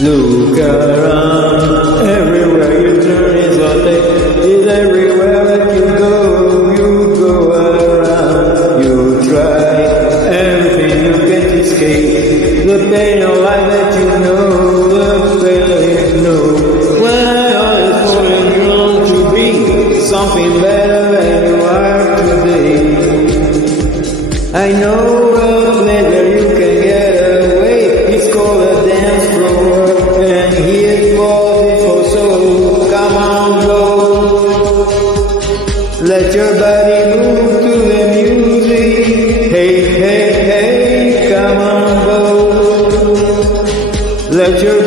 Look around, everywhere you turn is what they is everywhere that you go around. You try everything you can to escape the pain of life that you know, the pain that you know. When all is falling, you want to be something better than you are today. I know a place where you can get away. It's called a dance floor, and here's for soul. Come on, go. Let your body move to the music. Hey, hey, hey, come on, go. Let your